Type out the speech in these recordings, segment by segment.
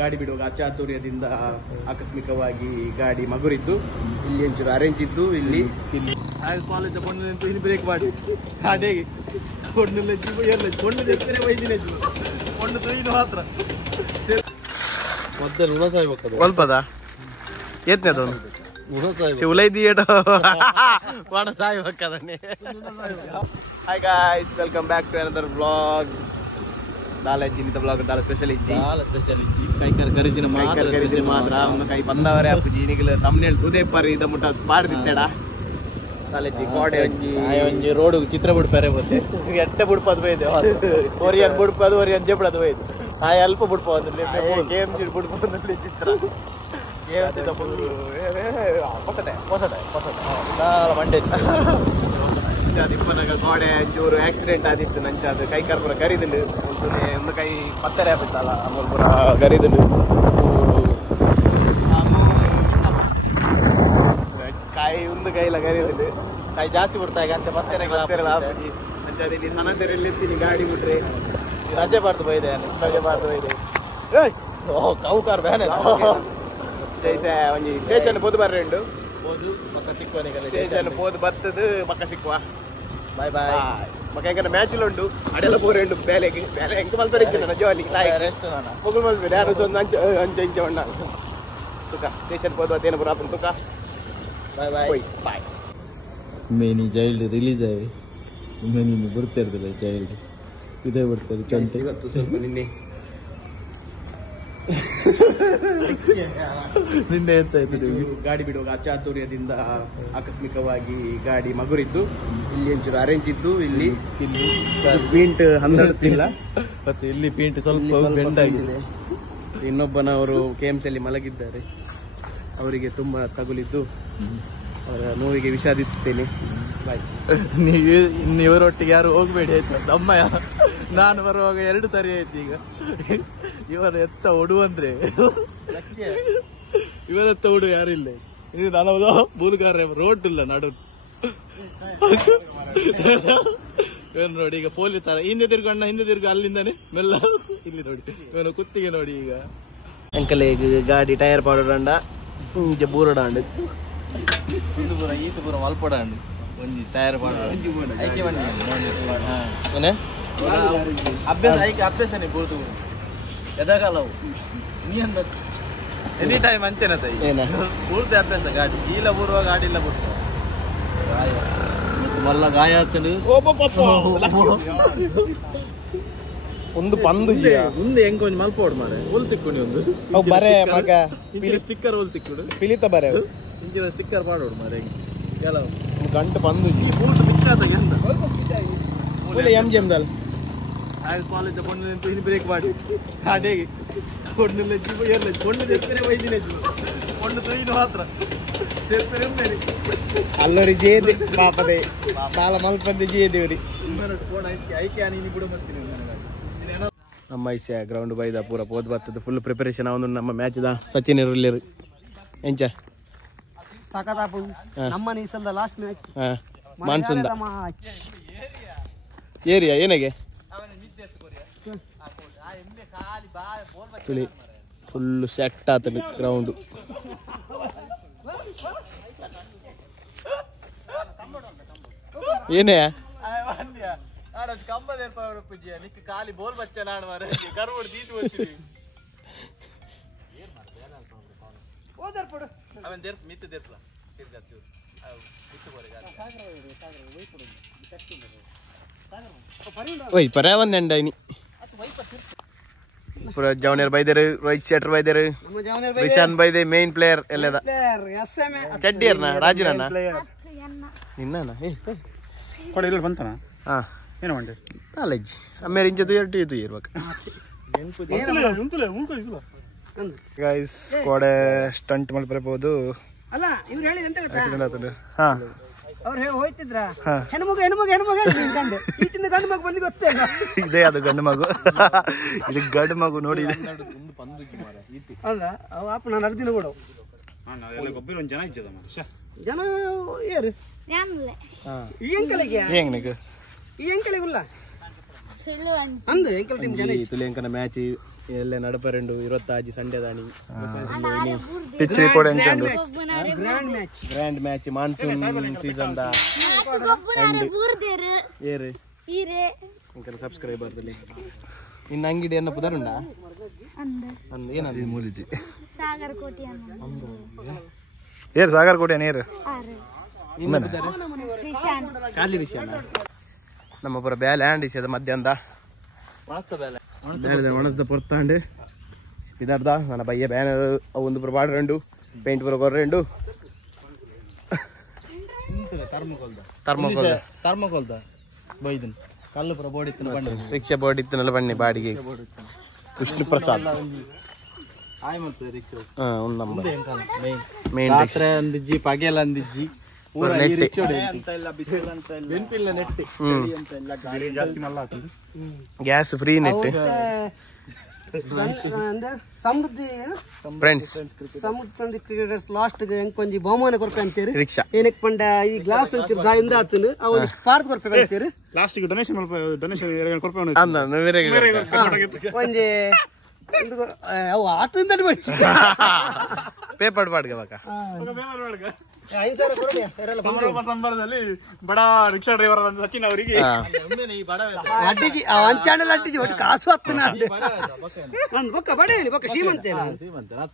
ಗಾಡಿ ಬಿಡುವಾಗ ಅಚಾತುರ್ಯದಿಂದ ಆಕಸ್ಮಿಕವಾಗಿ ಗಾಡಿ ಮಗುರಿದ್ದು ಇಲ್ಲಿ ಒಂಚೂರು ಅರೇಂಜ್ ಇದ್ದು ಇಲ್ಲಿ ಕಾಲೇಜ್ ಕೊಂಡು ಇಲ್ಲಿ ಬ್ರೇಕ್ ಮಾಡಿ ಗಾಡಿಗೆ ಕೊಂಡು ತೊಯ್ದು ಮಾತ್ರ ಸ್ವಲ್ಪದ ಎತ್ನೇದು ಉಲೈದಿ ಒಣ ಸಾಯ್ಬೇಕದನ್ನೇ. Hi guys, welcome back to another vlog. Dal blog dal special ಕೈಕರ್ ಖರೀದಿನ ಮಾತ್ರ ಒಂದು ಕೈ ಬಂದವರೇ ಅಪ್ಪುಜಿ ನಿಗಲ ತಮ್ಮನೇಳಿ ತುದೆ ಪರ್ ಇದ ಮುಟ್ಟ ಪಾಡ್ದಿತ್ತೇಡ ಕಾಲೇಜಿ ಕೋಡೆ ಒಂಜಿ ರೋಡ್ ಚಿತ್ರ ಬಿಡ್ಪಾರೆ ಬತ್ತೆ ಎಟ್ಟೆ ಬಿಡ್ಪದು ಬೈದೆ ಒರಿಯನ್ ಬಿಡ್ಪದು ಒರಿಯನ್ ಜೆಬ್ಡದು ಬೈದೆ ಆ ಅಲ್ಪ ಬಿಡ್ಪದು ಗೇಮ್ ಚಿಡ್ ಬಿಡ್ಪದು ಚಿತ್ರ ಗೇಮ್ ಚಿದ ಫುಲ್ ಹೊಸಟೆ ಮಂಡೆ ಇಪ್ಪನಾಗ ಗೋಡೆ ಚೂರು ಆಕ್ಸಿಡೆಂಟ್ ಆದಿತ್ತು ನಂಚಾದ ಕೈ ಕರ್ಪುರ ಗರಿದಿಲ್ಲ ಒಂದು ಕೈ ಪತ್ತರೆ ಆಗ್ಬಿತ್ತಲ್ಲ ಆಮೇಲೆ ಪುರ ಗರಿದಿಲ್ಲ ಕಾಯಿ ಒಂದು ಕೈಲ ಗರಿದಿಲ್ಲ ಕಾಯಿ ಜಾಸ್ತಿ ಬಿಡ್ತಾ ಈಗ ಅಂತ ಪತ್ತರೆ ಅಂಚಾದ ಇಲ್ಲಿ ಸನತೆರೆಯಲ್ಲಿ ಇರ್ತೀನಿ ಗಾಡಿ ಬಿಟ್ರೆ ರಜೆ ಬಾರ್ದು ಬೈದೆ ಕೌಕಾರ್ ಬ್ಯಾನೆ ಜೈಸ ಒಂಜಿ ಸ್ಟೇಷನ್ ಬೋದು ಬರ್ರೆ ಉಂಡು ಪಕ್ಕ ಸಿಕ್ಕುವ ಸ್ಟೇಷನ್ ಬೋದು ಬರ್ತದ ಪಕ್ಕ ಸಿಕ್ಕುವ ಬಾಯ್ ಬಾಯ್ ಮಗ ಹೆಂಗ ಮ್ಯಾಚ್ ಉಂಟು ಅಡೆಲ್ಲ ಪೂರ ಉಂಟು ಬೇಲೆಗೆ ಬೇಲೆ ಹೆಂಗೆ ಮಲ್ಪರಿದ್ದೀನಿ ಜೋಲಿ ರೆಸ್ಟ್ ಮುಗುಲ್ ಮಲ್ಪೇರಿ ಯಾರು ಒಂದು ಅಂಚೆ ಉಂಡ ತುಕ ಸ್ಟೇಷನ್ ಬೋದು ಅದೇನು ಬರಾಪನ್ ತುಕ ಬಾಯ್ ಬಾಯ್ ಬಾಯ್ ಮೇನಿ ಚೈಲ್ಡ್ ರಿಲೀಸ್ ಆಗಿ ಮೇನಿ ಬರ್ತಾ ಇರ್ತದೆ ಚೈಲ್ಡ್ ಇದೇ ಬರ್ತಾರೆ ಚಂತೆ ಇವತ್ತು ಸ್ವಲ್ಪ ನಿನ್ನೆ ಎಂತ ಆಯ್ತು ಗಾಡಿ ಬಿಡುವಾಗ ಅಚಾತುರ್ಯದಿಂದ ಆಕಸ್ಮಿಕವಾಗಿ ಗಾಡಿ ಮಗುರಿದ್ದು ಇಲ್ಲಿ ಒಂಚೂರು ಅರೇಂಜ್ ಇದ್ದು ಇಲ್ಲಿ ಪೀಂಟ್ ಹಂದಿಲ್ಲ ಮತ್ತೆ ಇಲ್ಲಿ ಪೇಂಟ್ ಸ್ವಲ್ಪ ಬೆಂಡ್ ಆಗಿದೆ. ಇನ್ನೊಬ್ಬನವರು KMC ಅಲ್ಲಿ ಮಲಗಿದ್ದಾರೆ, ಅವರಿಗೆ ತುಂಬಾ ತಗುಲಿದ್ದು ಅವರ ನೋವಿಗೆ ವಿಷಾದಿಸುತ್ತೇನೆ. ಬಾಯ್. ಇವರೊಟ್ಟಿಗೆ ಯಾರು ಹೋಗ್ಬೇಡಿ ಆಯ್ತು. ಅಮ್ಮಯ್ಯ ನಾನು ಬರುವಾಗ 2 ಸರಿ ಆಯ್ತು. ಈಗ ಇವರ ಎತ್ತ ಒಡುವಂದ್ರೆ ಇವರೆತ್ತ ಒಡು ಯಾರು ಇಲ್ಲ. ಇದು ನಾನು ಬೂಲ್ಗಾರ ರೋಡ್ ಇಲ್ಲ ನಡು ಇವನು ನೋಡಿ ಈಗ ಪೊಲೀಸ್ ತರ ಹಿಂದೆ ತಿರ್ಗ ಅಲ್ಲಿಂದಾನೆ ಮೆಲ್ಲ ಇಲ್ಲಿ ನೋಡಿ ಇವನು ಕುತ್ತಿಗೆ ನೋಡಿ. ಈಗ ಅಂಕಲ್ ಗಾಡಿ ಟೈರ್ ಪಾಡೋಡಂಡ ಬೂರಡಾಂಡು ಇಂದು ಪೂರ ಈತ ಪೂರ ಮಲ್ಪಡಾಂಡು ಒಂಜಿ ಟೈರ್ ಪಾಡೋಡು ಐಕೆ ಬನ್ನಿ ಅಭ್ಯಾಸ ಐಕೆ ಅಭ್ಯಾಸನೇ ಬೋಲ್ತು ಎದಗಲ್ಲವು ನೀ ಅಂದ ಎನಿ ಟೈಮ್ ಅಂಚೆನತ ಬೋಲ್ತೆ ಅಭ್ಯಾಸ ಗಾಡಿ ಇಲ್ಲ ಬರುವ ಗಾಡಿ ಇಲ್ಲ ಬಿಡ್ತು ಮಲ್ಲ ಗಾಯ ಆಗ್ತದೆ ಒಂದು ಪಂದು ಮುಂದೆ ಹೆಂಗ ಒಂದ್ ಮಲ್ಪೋಡು ಮಾರೆ ಹೋಲ್ ತಿಕ್ಕೊಂಡು ಒಂದು ಬರೇ ಮಗ ಸ್ಟಿಕ್ಕರ್ ಹೋಲ್ ತಿಕ್ಕೊಡು ಪಿಲಿತ ಬರೇ ಇಂಚಿನ ಸ್ಟಿಕ್ಕರ್ ಮಾಡೋಡು ಮಾರೆ ಕೆಲವು ಗಂಟು ಬಂದು ಬೂಟ್ ತಿಕ್ಕಾದ ಎಂತ MGM ಕಾಲೇಜ್ ಕೊಂಡು ಇಲ್ಲಿ ಬ್ರೇಕ್ ಮಾಡಿ ಗಾಡಿಗೆ ಕೊಂಡು ತೊಯ್ದು ಮಾತ್ರ ಅಲ್ಲೋರಿ ಜೇದೆ ಪಾಪದೆ ಕಾಲ ಮಲ್ಪಂದೆ ಜೇದೇವ್ರಿ ನಮ್ಮ ಐಸ್ಯ ಗ್ರೌಂಡ್ ಬೈದ ಪೂರ ಪೋದ್ ಬರ್ತದೆ ಫುಲ್ ಪ್ರಿಪರೇಷನ್ ಅವನು ನಮ್ಮ ಮ್ಯಾಚ್ ದ ಸಚಿನ್ ಇರಲಿ ಎಂಚ ನಮ್ಮ ಈಸಲ್ದ ಲಾಸ್ಟ್ ಮ್ಯಾಚ್ ಮಾನ್ಸೂನ್ ಏರಿಯಾ ಏನಾಗೆ ತುಳಿ ಫುಲ್ ಸೆಟ್ ಆತನು ಗ್ರೌಂಡ್. ಏನೇ ಖಾಲಿ ಬೋಲ್ ಬಚ್ಚ ನಾಡು ಮಾರ ಕರ್ಬೋಡ್ ತೀಟು ಅವನ್ ಮಿತ್ತು ದೇರ್ಪಲ ಓಯ್ ಪರ ಒಂದೆಂಡ ಇನಿ ಪೂರ ಜವನೇರ್ ಬೈದರು, ರೋಹಿತ್ ಶೆಟ್ಟರ್ ಬೈದರು, ರಿಶಾನ್ ಬೈದೆ, ಮೇನ್ ಪ್ಲೇಯರ್ ಎಲ್ಲದ ಚಡ್ಡಿಯರ್ನ ರಾಜುನನ್ನ ನಿನ್ನ ಬಂತನ ಹಾ ಏನು ಮಾಡಿ ಕಾಲೇಜ್ ಅಮ್ಮೇರ ಇಂಚದು 2 ಇರ್ಬೇಕು. ಗೈಸ್ ಕೋಡೆ ಸ್ಟಂಟ್ ಮಾಡ್ಬರ್ಬೋದು. ಅಲ್ಲ ಇವ್ರು ಹೇಳಿದ ಎಂತ ಗೊತ್ತಾ, ಹಾ ಅವ್ರು ಹೋಯ್ತಿದ್ರ ಹೆಣ್ಮಗು ಗಂಡು ಈಟಿಂದ ಗಂಡು ಮಗು ಬಂದು ಗೊತ್ತೇ ಇಲ್ಲ. ಇದೇ ಅದು ಗಂಡು ಮಗು, ಇದು ಗಂಡು ಮಗು ನೋಡಿ ಅಲ್ಲ ಅವ ಅಪ್ಪ ನಾನು ಅರ್ದಿನ ಕೂಡ ಗೊಬ್ಬರ ಒಂದು ಜನ ಇದ್ದದ ಜನ ಏರು ಈ ಅಂಕಲಿಗೆ ಈ ಅಂಕಲಿಗೆ ಉಲ್ಲ ಅಂದು ಅಂಕಲ್ ಟೀಮ್ ಜನ ತುಲೆಂಕನ ಮ್ಯಾಚ್ ಎಲ್ಲ ನಡಪರೆಂಡು 20 ಸಂಡೆ ದಾಣಿ ಪಿಚ್ ರಿಪೋರ್ಟ್ ಎಂಚಂದು ಗ್ರ್ಯಾಂಡ್ ಮ್ಯಾಚ್ ಮಾನ್ಸೂನ್ ಸೀಸನ್ ದ ಏರು ಇಂಕನ ಸಬ್ಸ್ಕ್ರೈಬರ್ ಇನ್ನು ಅಂಗಡಿ ಅನ್ನ ಪುದರುಂಡ ಏನದು ಮೂಲಿಜಿ ಏರು ಸಾಗರ್ ಕೋಟೆ ನೀರು ಖಾಲಿ ವಿಷಯ ನಮ್ಮ ಪುರ ಬೇಲೆ ಆಂಡ್ ಇಸದ ಮಧ್ಯಾಹ್ನದ ಒಣಸ್ದ ಪೊರ್ತಾಂಡು ಇದರ್ದ ನನ್ನ ಬಯ್ಯ ಬ್ಯಾನರ್ ಒಂದು ಪುರ ಬಾಡ್ರೆಂಡು ಪೇಂಟ್ ಪುರ ಕೊರ್ರೆಂಡು ಥರ್ಮಕೋಲ್ದ ಬೈದನ್ ಕಲ್ಲು ಪುರ ಬೋರ್ಡ್ ಇತ್ತು ಬಣ್ಣ ರಿಕ್ಷಾ ಬೋರ್ಡ್ ಇತ್ತನಲ್ಲ ಬನ್ನಿ ಬಾಡಿಗೆ ವಿಷ್ಣು ಪ್ರಸಾದ್ ಆಯ್ ಮಾಡ್ತದೆ ರಿಕ್ಷಾ ಒಂದು ನಂಬರ್ ಮೇನ್ ರಾತ್ರಿ ಅಂದಿಜ್ಜಿ ಪಗೆಲ್ಲ ಅಂದಿಜ್ಜಿ ಗ್ಯಾಸ್ ಫ್ರೀ ನೆಟ್ ಫ್ರೆಂಡ್ಸ್ ಸಮುದ್ರ ಕ್ರಿಕೆಟರ್ಸ್ ಲಾಸ್ಟ್ ಎಂಕೊಂಜಿ ಬಹುಮಾನ ಕೊರಪೆ ಅಂತೀರಿ ರಿಕ್ಷಾ ಏನಕ್ಕೆ ಪಂಡ ಈ ಗ್ಲಾಸ್ ಅಂತೀರಿ ದಾಯಿಂದ ಆತನು ಅವನು ಪಾರ್ಕ್ ಕೊರಪೆ ಅಂತೀರಿ ಲಾಸ್ಟಿಗೆ ಡೊನೇಷನ್ ಕೊರಪೆ ಒಂಜಿ ಅವು ಆತಂದಲ್ಲಿ ಬಿಡ್ಚಿ ಪೇಪರ್ ಬಾಡ್ಗೆ ಬಾಕ 5,000 ಕೊಡಿ ಸಂಬಳದಲ್ಲಿ ಬಡ ರಿಕ್ಷಾ ಡ್ರೈವರ್ ಸಚಿನ್ ಅವರಿಗೆ ಅಡ್ಡಿಜಿ ಅಂಚಾಣಲ್ ಅಡ್ಡಿಜಿ ಒಟ್ಟು ಕಾಸು ಹತ್ತನ ಬೊಕ್ಕ ಬಡೇಲಿ ಬೊಕ್ಕ ಶ್ರೀಮಂತ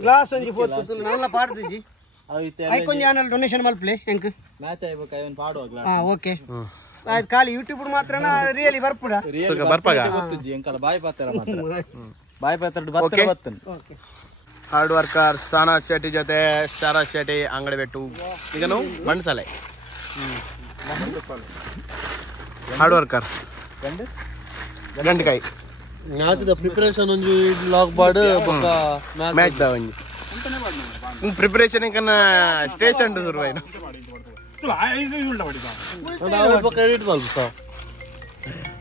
ಗ್ಲಾಸ್ ಒಂಜಿ ಪೋತು ನಲ್ಲ ಪಾಡ್ದಿಜಿ ಐಕೊಂಜಿ ಆನಲ್ ಡೊನೇಷನ್ ಮಲ್ಪ್ಲೆ ಎಂಕ್ ಮ್ಯಾಚ್ ಆಯ್ಬೇಕು ಅವನ್ ಪಾಡುವ ಓಕೆ ಖಾಲಿ ಯೂಟ್ಯೂಬ್ ಮಾತ್ರನ ರಿಯಲಿ ಬರ್ಪುಡ ಬರ್ಪಾಗ ಗೊತ್ತಿಜ್ಜಿ ಎಂಕಲ್ಲ ಬಾಯಿ ಪಾತ್ರ ಬಾಯಿ ಪಾತ್ರ ಬರ್ತೇನೆ ಹಾರ್ಡ್ ವರ್ಕರ್ ಸಾನಾ ಶೆಟ್ಟಿ ಜೊತೆ ಶಾರಾ ಶೆಟ್ಟಿ ಅಂಗಡಿ ಬೆಟ್ಟು ಈಗ ನಾವು ಮಣ್ಸಲೆ ಹಾರ್ಡ್ ವರ್ಕರ್ ಗಂಟಕಾಯಿ ಮ್ಯಾಚ್ದ ಪ್ರಿಪರೇಷನ್ ಒಂಜಿ ಲಾಗ್ ಬಾಡ್ ಮ್ಯಾಚ್ ದ ಒಂಜಿ ಪ್ರಿಪರೇಷನ್ ಕನ್ನ ಸ್ಟೇಷನ್ ಶುರುವಾಯಿನ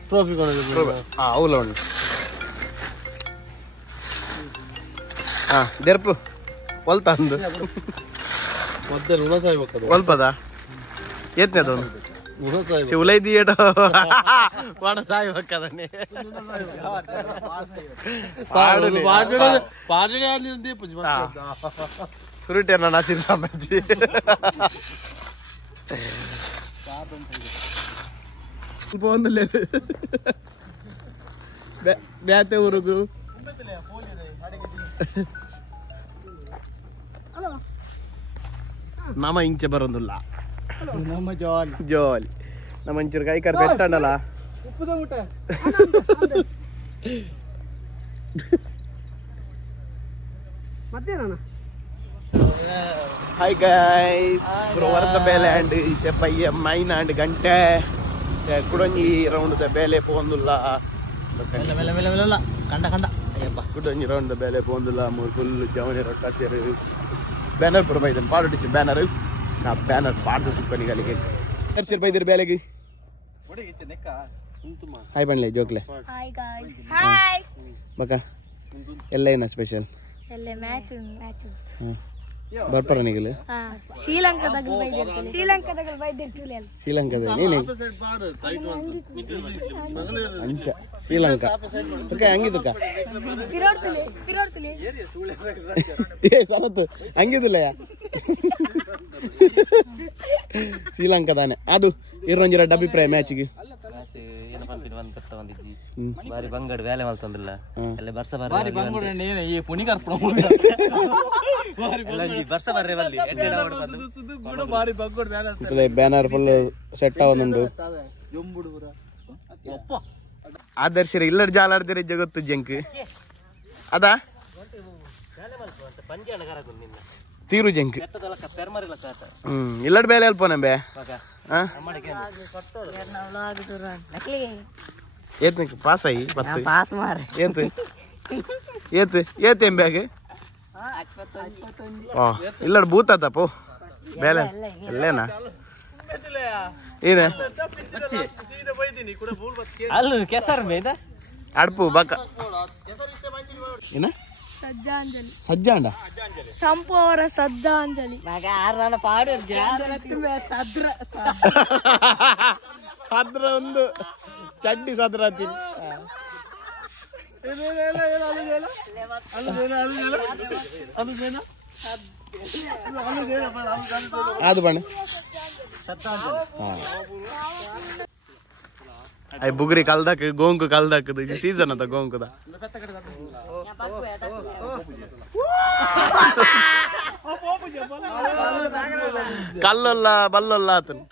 ಟ್ರೋಫಿ ಅವಲ ಉಂಟು ದೆರ್ಪು ಒಲ್ತ ಅಂದು ಮಧ್ಯಾಹ್ನ ಉಣ ಸಾಯ್ಬೇಕದು ಒಲ್ಪದ ಎತ್ನೆದು ಉಲೈದಿ ಏಟು ಒಣ ಸಾಯ್ಬೇಕದನ್ನೇ ಸುರುಟೆ ನನ್ನ ಹಸಿರು ಸಾಮಜ್ಜಿ ಒಂದಲ್ಲೇರು ಬ್ಯಾತೆ ಊರುಗು ನಮ್ಮ ಇಂಚೆ ಬರೋದಿಲ್ಲ ನಮ್ಮ ಜಾಲಿ ಜೋಲಿ ನಮ್ಮ ಒಂಚೂರು ಕೈ ಕಾರ್ ಬೆಟ್ಟಂಡಲ್ಲ ಉಪ್ಪುದ ಊಟ ಮತ್ತೇನ ಹಾಯ್ ಗೈಸ್ ವರ್ದ ಬೇಲೆ ಅಂಡ್ ಈಚೆ ಪಯ್ಯ ಮೈನ್ ಅಂಡ್ ಗಂಟೆ ಕುಡೊಂಜಿ ರೌಂಡ್ ಬೇಲೆ ಪೋಂದುಲ್ಲ ಕಂಡ ಕಂಡ ಕುಡೊಂಜಿ ರೌಂಡ್ ಬೇಲೆ ಪೋಂದುಲ್ಲ ಮೂರು ಫುಲ್ ಜವನಿ ರೊಟ್ಟಾಚೇರು ಬ್ಯಾನರ್ ಪುರ ಬೈದನ್ ಪಾಡಿಸಿ ಬ್ಯಾನರ್ ನಾ ಬ್ಯಾನರ್ ಪಾಡ್ದು ಸಿಕ್ಕನಿಗಳಿಗೆ ತರ್ಸಿರ್ ಬೈದಿರ್ ಬೇಲೆಗೆ ಹಾಯ್ ಬಣ್ಲೆ ಜೋಕ್ಲೆ ಹಾಯ್ ಗಾಯ್ಸ್ ಹಾಯ್ ಬಕ ಎಲ್ಲ ಏನ ಸ್ಪೆಷಲ್ ಎಲ್ಲ ಮ್ಯಾಚ್ ಮ್ಯಾಚ್ ಬರ್ಪರ ನಿಗಲು ಶ್ರೀಲಂಕಾದಾಗ ಬೈದಿರ್ತೀವಿ ಶ್ರೀಲಂಕಾದ ನೀನೆ ಅಂಚ ಶ್ರೀಲಂಕಾ ತುಕ ಹಂಗಿದುಕ ಪಿರೋಡ್ತಲಿ ಏ ಸರತ್ತು ಹಂಗಿದಿಲ್ಲಯ್ಯ ಶ್ರೀಲಂಕಾದಾನೆ ಅದು ಇರೊಂಜಿ ರಡ್ಡ ಅಭಿಪ್ರಾಯ ಮ್ಯಾಚ್ಗೆ ಬಾರಿ ಬಂಗಡ್ ಬೇಲೆ ಮಲ್ತಂದಿಲ್ಲ ಎಲ್ಲ ಬರ್ಸ ಬಾರಿ ಬಂಗುಡ ನೇನೆ ಈ ಪುಣಿಗಾರ್ ಬರ್ಸ ಬರ್ರೆ ಬಲ್ಲಿ ಬಾರಿ ಬಂಗುಡ ಬೇಲೆ ಬ್ಯಾನರ್ ಫುಲ್ ಸೆಟ್ ಅವನೊಂದು ಜೊಂಬುಡುರ ಅಪ್ಪ ಆದರ್ಶ ಇಲ್ಲರ್ ಜಾಲಾಡ್ದಿರ ಜಗತ್ತು ಜಂಕ್ ಅದಾ ತೀರು ಜಂಕ್ ಇಲ್ಲಡ್ ಬೇಲೆ ಅಲ್ಪೋನೆ ಬೇ ಏತ್ ಪಾಸ್ ಆಗಿ ಪಾಸ್ ಮಾರ ಏತ್ ಏತ್ ಏತ್ ಎಂ ಬ್ಯಾಗ್ ಇಲ್ಲಡ್ ಬೂತ ಪೋ ಬೇಲೆ ಎಲ್ಲೇನಾ ಏನ ಅಲ್ಲ ಕೆಸರ್ ಮೇದ ಅಡ್ಪು ಬಕ ಏನ ಸಜ್ಜಾಂಜಲಿ ಸಜ್ಜಾಂಡ ಸಂಪೋರ ಸಜ್ಜಾಂಜಲಿ ಸದ್ರ ಒಂದು ಚಡ್ಡಿ ಸದ್ರ ಅದು ಬಣ್ಣ ಅಯ್ಯ ಬುಗುರಿ ಕಲ್ದಾಕ ಗೋಂಕು ಕಲ್ದಾಕದು ಇದು ಸೀಸನ್ ಅದ ಗೋಂಕುದ ಕಲ್ಲೊಲ್ಲ ಬಲ್ಲೊಲ್ಲ ಆತನು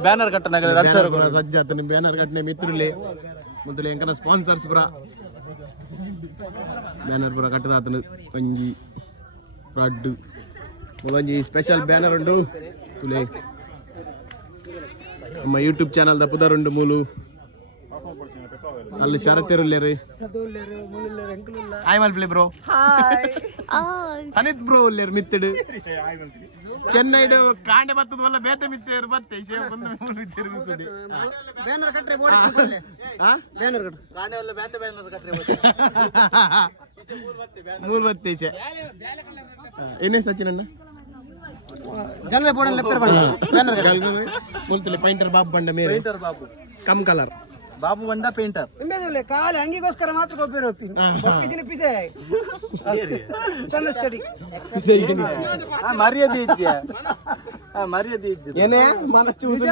ಬ್ಯಾನರ್ ಕಟ್ಟನ ಸಜ್ಜಾತನ ಬ್ಯಾನರ್ ಕಟ್ಟನೆ ಮಿತ್ರಲೆ ಮೊದಲು ಎಂಕನ ಸ್ಪಾನ್ಸರ್ಸ್ ಪುರ ಬ್ಯಾನರ್ ಪುರ ಕಟ್ಟದಾತನು ಒಂಜಿ ರಡ್ಡು ಒಂಜಿ ಸ್ಪೆಷಲ್ ಬ್ಯಾನರ್ ಉಂಡು ತುಲೆ ನಮ್ಮ ಯೂಟ್ಯೂಬ್ ಚಾನಲ್ ದ ಪುದರುಂಡು ಮೂಲು ಅಲ್ಲಿ ಶರತ್ಯರುಲ್ಲೇರಿ ಹಾಯ್ ಮಲ್ಪಲೆ ಬ್ರೋ ಸನಿತ್ ಬ್ರೋ ಉಲ್ಲೇರು ಮಿತ್ತಡು ಚೆನ್ನೈಡು ಕಾಂಡೆ ಬತ್ತದ ವಲ್ಲ ಬೇತೆ ಮಿತ್ತೇರು ಬತ್ತೆ ಸೇವ್ ಬಂದು ಮೂಲು ಮಿತ್ತೇರು ಮುಸುದಿ ಬ್ಯಾನರ್ ಕಟ್ರೆ ಬೋರ್ಡ್ ಬ್ಯಾನರ್ ಕಟ್ರೆ ಕಾಂಡೆ ವಲ್ಲ ಬೇತೆ ಬ್ಯಾನರ್ ಕಟ್ರೆ ಮೂಲು ಬತ್ತೆ ಸೇ ಏನೇ ಸಚಿನ್ ಅಣ್ಣ ಗಲ್ಲೆ ಬೋರ್ಡ್ ಲೆಫ್ಟ್ ಬ್ಯಾನರ್ ಮುಲ್ತಲೆ ಪೈಂಟರ್ ಬಾಬು ಬಂಡ ಮೇರೆ ಪೇಂಟರ್ ಬಾಬು ಕಮ್ ಕಲರ್ ಬಾಬು ಬಂಡ ಪೇಂಟರ್ ನಿಂಬೆದಲ್ಲೇ ಕಾಲಿ ಅಂಗಿಗೋಸ್ಕರ ಮಾತ್ರ ಕೊಬ್ಬಿರೋಪಿ ಬೊಕ್ಕಿದಿನ ಪಿದೆ ಚಂದ ಸ್ಟಡಿ ಮರ್ಯಾದೆ ಇದೆಯಾ ಮರ್ಯಾದೆ ಇದ್ದಿದೆ ಏನೇ ಮನ ಚೂಸು